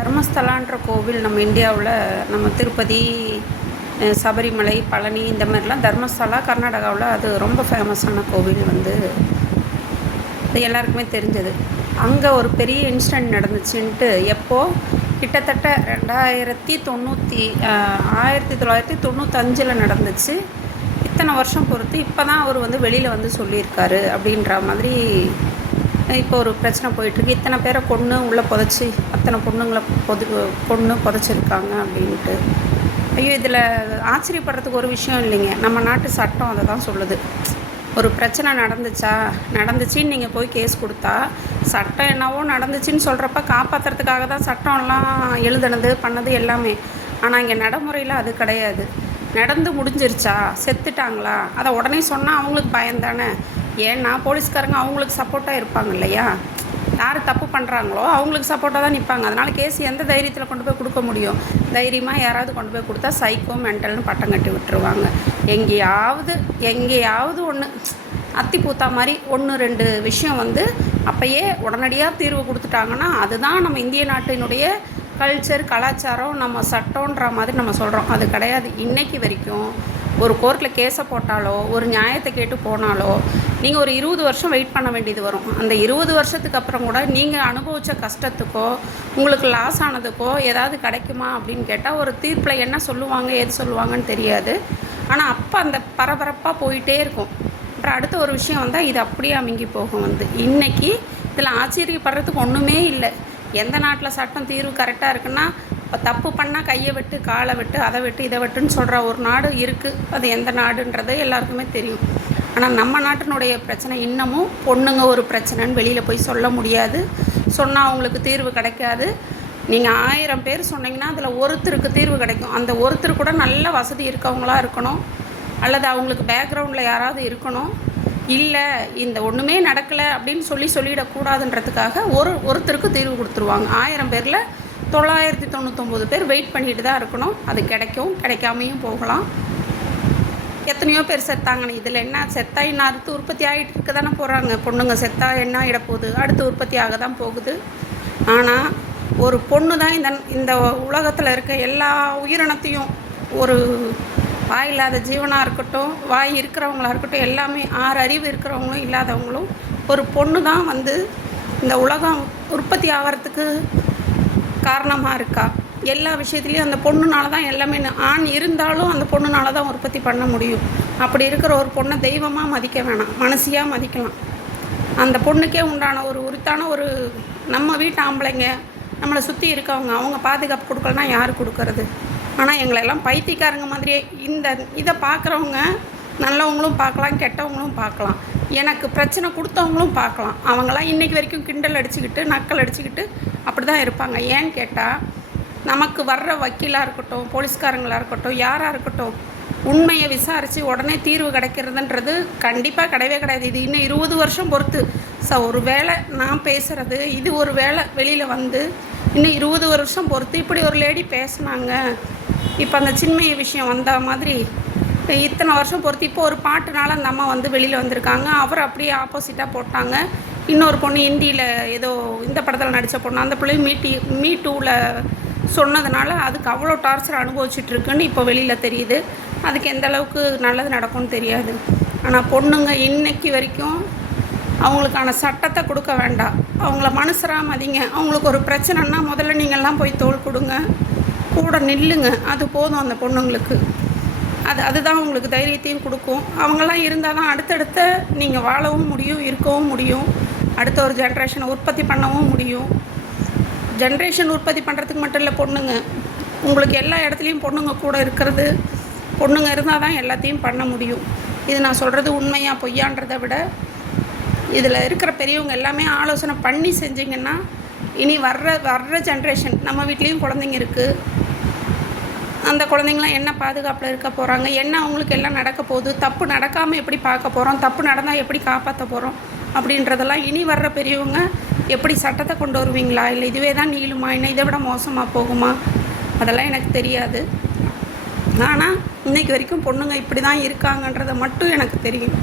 தர்மஸ்தலான்ற கோவில் நம்ம இந்தியாவில் நம்ம திருப்பதி, சபரிமலை, பழனி இந்த மாதிரிலாம் தர்மஸ்தலா கர்நாடகாவில் அது ரொம்ப ஃபேமஸான கோவில் அது எல்லாருக்குமே தெரிஞ்சது. அங்கே ஒரு பெரிய இன்சிடெண்ட் நடந்துச்சுன்ட்டு எப்போது கிட்டத்தட்ட 1995 நடந்துச்சு. இத்தனை வருஷம் பொறுத்து இப்போ தான் அவர் வெளியில் சொல்லியிருக்காரு அப்படின்ற மாதிரி. இப்போ ஒரு பிரச்சனை போயிட்டுருக்கு. இத்தனை பேரை கொன்று உள்ளே புதைச்சி அத்தனை பொண்ணுங்களை கொன்று புதைச்சிருக்காங்க அப்படின்ட்டு. ஐயோ, இதில் ஆச்சரியப்படுறதுக்கு ஒரு விஷயம் இல்லைங்க. நம்ம நாட்டு சட்டம் அதை தான் சொல்லுது. ஒரு பிரச்சனை நடந்துச்சின்னு நீங்கள் போய் கேஸ் கொடுத்தா சட்டம் என்னவோ நடந்துச்சின்னு சொல்கிறப்ப காப்பாற்றுறதுக்காக தான் சட்டம்லாம் எழுதுனது பண்ணது எல்லாமே. ஆனால் இங்கே நடைமுறையில் அது கிடையாது. நடந்து முடிஞ்சிருச்சா, செத்துட்டாங்களா, அதை உடனே சொன்னால் அவங்களுக்கு பயந்தானே. ஏன்னா போலீஸ்காரங்க அவங்களுக்கு சப்போர்ட்டாக இருப்பாங்க இல்லையா. யார் தப்பு பண்ணுறாங்களோ அவங்களுக்கு சப்போர்ட்டாக தான் நிற்பாங்க. அதனால் கேஸ் எந்த தைரியத்தில் கொண்டு போய் கொடுக்க முடியும்? தைரியமாக யாராவது கொண்டு போய் கொடுத்தா சைக்கோ மென்டல்னு பட்டம் கட்டி விட்டுருவாங்க. எங்கேயாவது ஒன்று அத்தி பூத்தா மாதிரி 1-2 விஷயம் அப்போயே உடனடியாக தீர்வு கொடுத்துட்டாங்கன்னா அதுதான் நம்ம இந்திய நாட்டினுடைய கல்ச்சர், கலாச்சாரம், நம்ம சட்டன்ற மாதிரி நம்ம சொல்கிறோம். அது கிடையாது. இன்றைக்கி வரைக்கும் ஒரு கோர்ட்டில் கேஸை போட்டாலோ ஒரு நியாயத்தை கேட்டு போனாலோ நீங்கள் ஒரு 20 வருஷம் வெயிட் பண்ண வேண்டியது வரும். அந்த 20 வருஷத்துக்கு அப்புறம் கூட நீங்கள் அனுபவித்த கஷ்டத்துக்கோ உங்களுக்கு லாஸ் ஆனதுக்கோ ஏதாவது கிடைக்குமா அப்படின்னு கேட்டால் ஒரு தீர்ப்பில் என்ன சொல்லுவாங்க ஏது சொல்லுவாங்கன்னு தெரியாது. ஆனால் அப்போ அந்த பரபரப்பாக போயிட்டே இருக்கும். அப்புறம் அடுத்த ஒரு விஷயம் இது அப்படியே அமுங்கி போகும். இன்றைக்கி இதில் ஆச்சரியப்படுறதுக்கு ஒன்றுமே இல்லை. எந்த நாட்டில் சட்டம் தீர்வு கரெக்டாக இருக்குன்னா இப்போ தப்பு பண்ணால் கையை வெட்டு, காலை வெட்டு, அதை வெட்டு, இதை வெட்டுன்னு சொல்கிற ஒரு நாடு இருக்குது. அது எந்த நாடுன்றது எல்லாருக்குமே தெரியும். ஆனால் நம்ம நாட்டினுடைய பிரச்சனை இன்னமும் பொண்ணுங்க ஒரு பிரச்சனைன்னு வெளியில் போய் சொல்ல முடியாது. சொன்னால் அவங்களுக்கு தீர்வு கிடைக்காது. நீங்கள் 1000 பேர் சொன்னீங்கன்னா அதில் ஒருத்தருக்கு தீர்வு கிடைக்கும். அந்த ஒருத்தர் கூட நல்ல வசதி இருக்கவங்களாக இருக்கணும், அல்லது அவங்களுக்கு பேக்ரவுண்டில் யாராவது இருக்கணும். இல்லை இந்த ஒன்றுமே நடக்கலை அப்படின்னு சொல்லிடக்கூடாதுன்றதுக்காக ஒருத்தருக்கு தீர்வு கொடுத்துருவாங்க. 1000 பேரில் 999 பேர் வெயிட் பண்ணிட்டு தான் இருக்கணும். அது கிடைக்கும், கிடைக்காமையும் போகலாம். எத்தனையோ பேர் செத்தாங்கன்னு. இதில் என்ன செத்தா இன்னும் அடுத்து உற்பத்தி ஆகிட்டு இருக்க தானே போகிறாங்க. பொண்ணுங்க செத்தா என்ன ஆகிடப்போகுது, அடுத்து உற்பத்தி ஆக தான் போகுது. ஆனால் ஒரு பொண்ணு தான் இந்த உலகத்தில் இருக்க எல்லா உயிரினத்தையும், ஒரு வாய் இல்லாத ஜீவனாக இருக்கட்டும், வாய் இருக்கிறவங்களாக இருக்கட்டும், எல்லாமே 6 அறிவு இருக்கிறவங்களும் இல்லாதவங்களும் ஒரு பொண்ணு தான் இந்த உலகம் உற்பத்தி ஆகிறதுக்கு காரணமாக இருக்கா. எல்லா விஷயத்துலேயும் அந்த பொண்ணுனால தான் எல்லாமே. ஆண் இருந்தாலும் அந்த பொண்ணுனால தான் உற்பத்தி பண்ண முடியும். அப்படி இருக்கிற ஒரு பொண்ணை தெய்வமாக மதிக்க வேணாம், மனசியாக மதிக்கலாம். அந்த பொண்ணுக்கே உண்டான ஒரு உரித்தான ஒரு நம்ம வீட்டு ஆம்பளைங்க நம்மளை சுற்றி இருக்கவங்க அவங்க பாதுகாப்பு கொடுக்கலன்னா யார் கொடுக்கறது? ஆனால் எங்களெல்லாம் பைத்தியக்காரங்க மாதிரியே இதை பார்க்குறவங்க நல்லவங்களும் பார்க்கலாம், கெட்டவங்களும் பார்க்கலாம். எனக்கு பிரச்சனை கொடுத்தவங்களும் பார்க்கலாம். அவங்களாம் இன்றைக்கி வரைக்கும் கிண்டல் அடிச்சுக்கிட்டு நக்கல் அடிச்சுக்கிட்டு அப்படி தான் இருப்பாங்க. ஏன்னு கேட்டால் நமக்கு வர்ற வக்கீலாக இருக்கட்டும், போலீஸ்காரங்களாக இருக்கட்டும், யாராக இருக்கட்டும், உண்மையை விசாரித்து உடனே தீர்வு கிடைக்கிறதுன்றது கண்டிப்பாக கிடையவே கிடையாது. இது இன்னும் 20 வருஷம் பொறுத்து. ஒரு வேளை நான் பேசுகிறது இது ஒரு வேளை வெளியில் இன்னும் 20 வருஷம் பொறுத்து இப்படி ஒரு லேடி பேசுனாங்க. இப்போ அந்த சின்மய விஷயம் வந்த மாதிரி இத்தனை வருஷம் பொறுத்து இப்போ ஒரு பாட்டுனால அந்த அம்மா வெளியில் வந்திருக்காங்க. அவர் அப்படியே ஆப்போசிட்டாக போட்டாங்க. இன்னொரு பொண்ணு இந்தியில் ஏதோ இந்த படத்தில் நடித்த பொண்ணு, அந்த பிள்ளை மீ 2ல் சொன்னதுனால அதுக்கு அவ்வளோ டார்ச்சர் அனுபவிச்சுட்ருக்குன்னு இப்போ வெளியில் தெரியுது. அதுக்கு எந்த அளவுக்கு நல்லது நடக்கும்னு தெரியாது. ஆனால் பொண்ணுங்க இன்னைக்கு வரைக்கும் அவங்களுக்கான சட்டத்தை கொடுக்க வேண்டாம். அவங்கள மனுஷராக மதிங்க. அவங்களுக்கு ஒரு பிரச்சனைன்னா முதல்ல நீங்கள்லாம் போய் தோள் கொடுங்க, கூட நில்லுங்க. அது போதும் அந்த பொண்ணுங்களுக்கு. அதுதான் உங்களுக்கு தைரியத்தையும் கொடுக்கும். அவங்களாம் இருந்தால் தான் அடுத்தடுத்த நீங்கள் வாழவும் முடியும், இருக்கவும் முடியும், அடுத்த ஒரு ஜென்ரேஷனை உற்பத்தி பண்ணவும் முடியும். ஜென்ரேஷன் உற்பத்தி பண்ணுறதுக்கு மட்டும் இல்லை பொண்ணுங்க, உங்களுக்கு எல்லா இடத்துலையும் பொண்ணுங்க கூட இருக்கிறது. பொண்ணுங்க இருந்தால் தான் எல்லாத்தையும் பண்ண முடியும். இது நான் சொல்கிறது உண்மையாக பொய்யான்றதை விட இதில் இருக்கிற பெரியவங்க எல்லாமே ஆலோசனை பண்ணி செஞ்சிங்கன்னா இனி வர்ற ஜென்ரேஷன், நம்ம வீட்லேயும் குழந்தைங்க இருக்குது, அந்த குழந்தைங்களாம் என்ன பாதுகாப்பில் இருக்க போகிறாங்க, என்ன அவங்களுக்கு எல்லாம் நடக்க போகுது, தப்பு நடக்காமல் எப்படி பார்க்க போகிறோம், தப்பு நடந்தால் எப்படி காப்பாற்ற போகிறோம் அப்படின்றதெல்லாம் இனி வர்ற பெரியவங்க எப்படி சட்டத்தை கொண்டு வருவீங்களா, இல்லை இதுவே தான் நீளுமா, இன்னும் இதை விட மோசமாக போகுமா, அதெல்லாம் எனக்கு தெரியாது. ஆனால் இன்றைக்கி வரைக்கும் பொண்ணுங்க இப்படி தான் இருக்காங்கன்றதை மட்டும் எனக்கு தெரியும்.